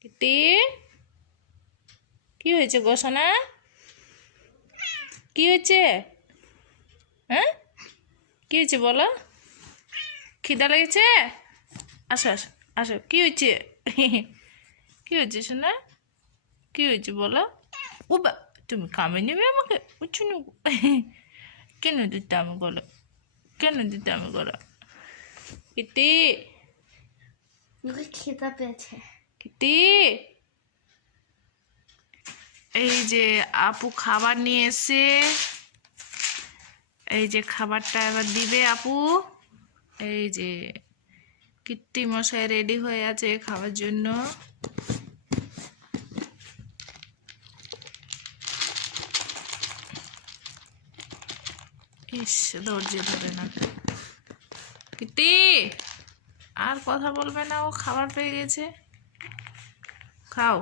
Kitty, কি হয়েছে গো সোনা? কি হয়েছে? হ্যাঁ, কি হয়েছে বলো? খিদা লেগেছে? আসো আসো আসো, কি হয়েছে? কি হয়েছে সোনা? কি হয়েছে বলো? উবা, তুমি কামে নেবে আমাকে? উঁচু নেব? কেন দিতে আমি বলো? কেন দিতে আমি বলো? কিটি, খিদা পেয়েছে। কিটি, এই যে আপু খাবার নিয়ে এসে, এই যে খাবারটা এবার দিবে আপু। এই যে কীর্তি মশাই রেডি হয়ে আছে খাওয়ার জন্য। ইস, ধৈর্য ধরে না কীর্তি, আর কথা বলবে না, ও খাবার পেয়ে গেছে। খাও।